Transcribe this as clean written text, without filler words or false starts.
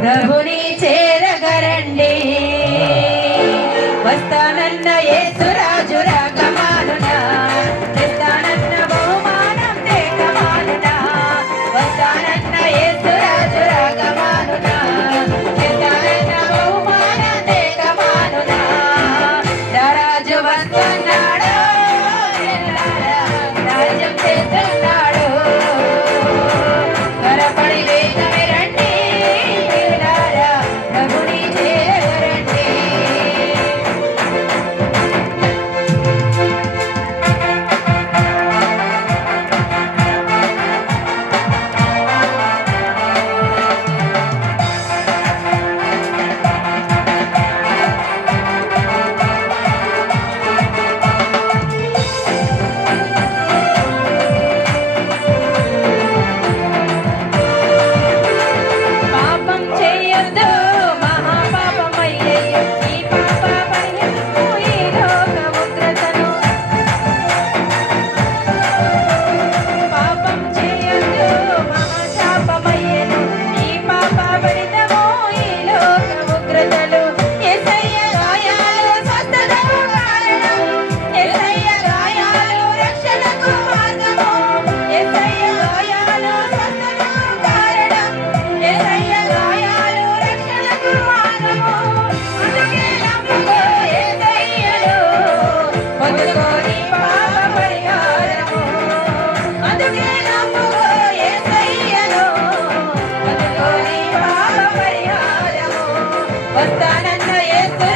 ప్రభుని చేరగరండి వస్తానన్న యేసురాజు రాగమానునా తెస్తానన్న బహుమానం తేకమానునా వస్తానన్న యేసురాజు రాగమానునా తెస్తానన్న బహుమానం తేకమానునా రాజు వస్తున్నాడు రాజ్యం చేస్తున్నాడు త్వరపడి వేగమే రండి వీరులారా, ప్రభుని చేరగరండి. పాపం చేయొద్దు మహాపాపమయ్యే ఈ పాప పరిహరింపు ఈ లోక ఉగ్రతను పాపం చేయొద్దు మహాశాపమయ్యెను ఈ పాప భరితము ఈ లోక ఉగ్రతలు యేసయ్య గాయాలు స్వస్థతకు కారణం యేసయ్య గాయాలు రక్షణకు మార్గము యేసయ్య గాయాలు స్వస్థతకు కారణం యేసయ్య గాయాలు రక్షణకు మార్గము అందుకే నమ్ముకో యేసయ్యను పొందుకోని పాప పరిహారము అందుకే నమ్ముకో యేసయ్యను పొందుకోని పాప పరిహారము వస్తానన్న యేసు